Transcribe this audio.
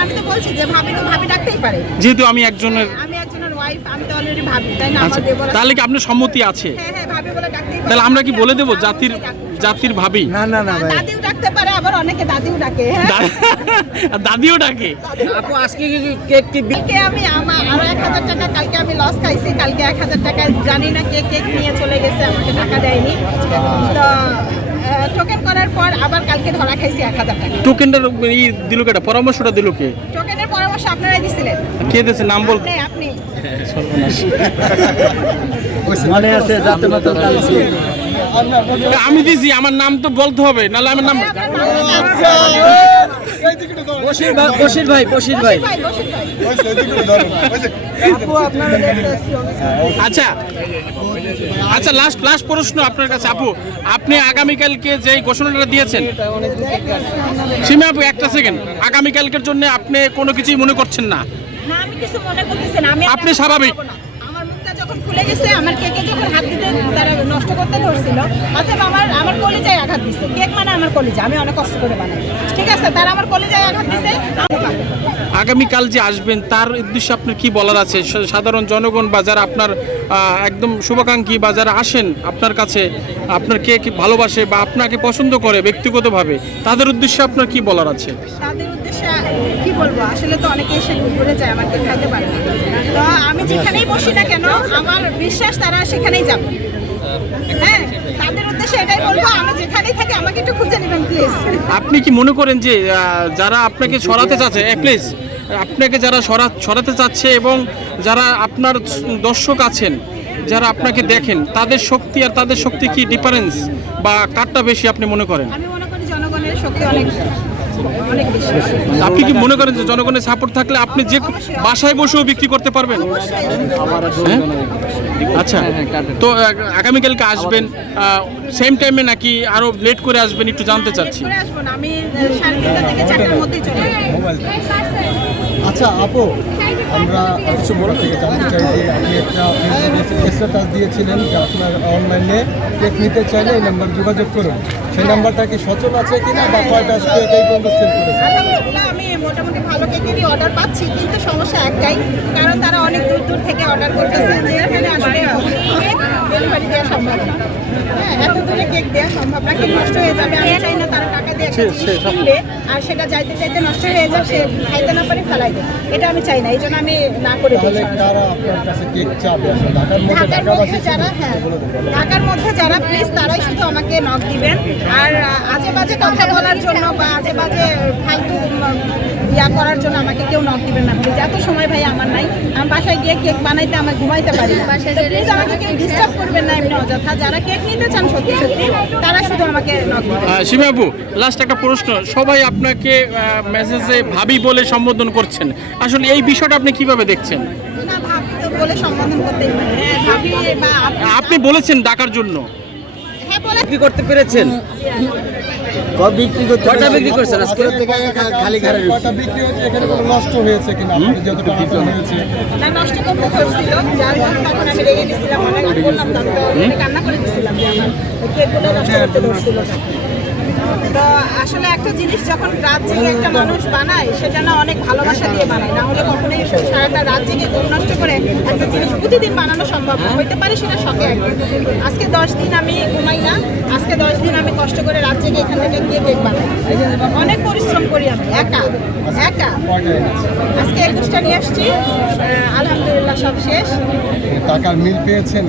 আমি তো বলছি যে ভাবি তো ভাবি ডাকতেই পারে। যেহেতু আমি একজনের আমি একজনের ওয়াইফ আমি তো অলরেডি ভাবি তাই না? আচ্ছা আমার দেবর তাহলে কি আপনার সম্মতি আছে? হ্যাঁ হ্যাঁ ভাবি বলে ডাকতেই পারে। তাহলে আমরা কি বলে দেবো জাতির জাতির ভাবি? না না না ভাই। দাদিও ডাকতে পারে আবার অনেকে দাদিও ডাকে হ্যাঁ। দাদিও ডাকে? আপু আজকে কি কেক কি কালকে আমি আমার আরও এক হাজার টাকা কালকে আমি লস খাইছি কালকে এক হাজার টাকা জানি না কে কেক নিয়ে চলে গেছে আমাকে টাকা দেয়নি। তো টোকেন করার পর আবার কালকে ধরা খাইছি এক হাজার টাকা। টোকেনটার ই দিল কেটা? পরামর্শটা দিল কে? টোকেনের পরামর্শ আপনারাই দিছিলেন। কে দিয়েছে নাম বল। আপনি আপনি। মনে আছে যাতে মতো আমি দিছি আমার নাম তো বলতে হবে নাহলে আমার নাম বশির ভাই বশির ভাই বশির ভাই। ভাই, বসুন ভাই। আপু আপনারা আচ্ছা আচ্ছা লাস্ট লাস্ট প্রশ্ন আপনার কাছে আপু। আপনি আগামীকালকে যে ঘোষণাটা দিয়েছেন সীমা আপু একটা সেকেন্ড আগামীকালকের জন্য আপনি কোনো কিছুই মনে করছেন না? না আমি কিছু মনে করতেছি না আমি আপনি স্বাভাবিক। যখন খুলে গেছে আমার কেকে যখন হাত দিতে তারা নষ্ট করতে ধরছিল অথবা আমার আমার কলিজায় আঘাত দিছে। কেক মানে আমার কলিজা আমি অনেক কষ্ট করে বানাই। ঠিক আছে তারা আমার কলিজায় আঘাত দিছে আগামীকাল যে আসবেন তার উদ্দেশ্যে আপনার কি বলার আছে? সাধারণ জনগণ বা যারা আপনার একদম শুভাকাঙ্ক্ষী বা যারা আসেন আপনার কাছে আপনার কে কি ভালোবাসে বা আপনাকে পছন্দ করে ব্যক্তিগতভাবে তাদের উদ্দেশ্যে আপনার কি বলার আছে? তাদের উদ্দেশ্যে কি বলব? আসলে তো অনেকে এসে ঘুরে যায় আমাকে খাইতে যেখানেই বসি না কেন আমার বিশ্বাস তারা সেখানেই যাবে। হ্যাঁ তাদের উদ্দেশ্যে এটাই বলব আমি যেখানেই থাকি আমাকে একটু খুঁজে নেবেন প্লিজ আপনি কি মনে করেন যে যারা আপনাকে সরাতে চাচ্ছে প্লিজ আপনাকে যারা সরা সরাতে চাচ্ছে এবং যারা আপনার দর্শক আছেন যারা আপনাকে দেখেন তাদের শক্তি আর তাদের শক্তি কি ডিফারেন্স বা কারটা বেশি আপনি মনে করেন? আমি মনে করি জনগণের শক্তি অনেক। আপনি কি মনে করেন যে জনগণের সাপোর্ট থাকলে আপনি যে বাসায় বসেও বিক্রি করতে পারবেন? আচ্ছা তো আগামীকালকে আসবেন সেম টাইমে নাকি আরও লেট করে আসবেন একটু জানতে চাচ্ছি আমি আচ্ছা আপু, আমরা কিছু বলে থেকে জানতে চাই যে আপনি একটা স্ট্যাটাস দিয়েছিলেন, যে আপনার অনলাইনে কেক নিতে চাইলে এই নাম্বার যোগাযোগ করুন। সেই নাম্বারটা কি সচল আছে কিনা বা কয়টা কেক এই পর্যন্ত সেল করেছে? আমি মোটামুটি ভালো কেকেরই অর্ডার পাচ্ছি, কিন্তু সমস্যা একটাই, কারণ তারা অনেক দূর দূর থেকে অর্ডার করতেছে যে এখানে আসলে ডেলিভারি দেওয়া সম্ভব না। হ্যাঁ এত দূরে কেক দেওয়া সম্ভব না কেক নষ্ট হয়ে যাবে, আমি চাই না তারা টাকা একটা জিনিস কিনবে আর সেটা যাইতে চাইতে নষ্ট হয়ে যাবে সে খাইতে না পারে ফেলাই দেবে এটা আমি চাই না এই জন্য আমি না করে দিই আসলে ঢাকার মধ্যে যারা হ্যাঁ ঢাকার মধ্যে যারা প্লিজ তারাই শুধু আমাকে নক দিবেন। আর আজে বাজে কথা বলার জন্য বা আজে বাজে ফালতু ইয়া করার জন্য আমাকে কেউ নক দিবেন না। প্লিজ এত সময় ভাই আমার নাই। আমি বাসায় গিয়ে কেক বানাইতে আমার ঘুমাইতে পারি না। প্লিজ আমাকে কেউ ডিস্টার্ব করবেন না এমনি অযথা। যারা কেক নিতে চান সত্যি সত্যি তারা শুধু আমাকে নক দিবেন। সীমাবু লাস্ট একটা প্রশ্ন। সবাই আপনাকে মেসেজে ভাবি বলে সম্বোধন করছেন। আসলে এই বিষয়টা আপনি কীভাবে দেখছেন? না ভাবি তো বলে সম্বোধন করতেই পারে হ্যাঁ ভাবি বা আপনি বলেছেন ডাকার জন্য। হ্যাঁ বলে বিক্রি করতে পেরেছেন? বিক্রি করতে কয়টা বিক্রি করছেন আজকে? খালি ঘরে কয়টা বিক্রি হচ্ছে? এখানে কোনো নষ্ট হয়েছে কিনা? আপনার যতটা আশা হয়েছে না নষ্ট করতে হয়েছিল যার কারণে তখন আমি রেগে গেছিলাম অনেক বললাম তো আমি তো কান্না করে দিছিলাম যে আমার কেকগুলো নষ্ট করতে ধরছিল তো আসলে একটা জিনিস যখন রাত জেগে একটা মানুষ বানায় সেটা না অনেক ভালোবাসা দিয়ে বানায়। না হলে কখনোই সারাটা রাত জেগে ঘুম নষ্ট করে একটা জিনিস প্রতিদিন বানানো সম্ভব হইতে পারে সেটা শখে আজকে দশ দিন আমি ঘুমাই না আজকে দশ দিন আমি কষ্ট করে রাত জেগে এখান থেকে গিয়ে কেক বানাই। অনেক পরিশ্রম করি আমি একা একা। আজকে একুশটা নিয়ে আসছি আলহামদুলিল্লাহ সব শেষ। টাকার মিল পেয়েছেন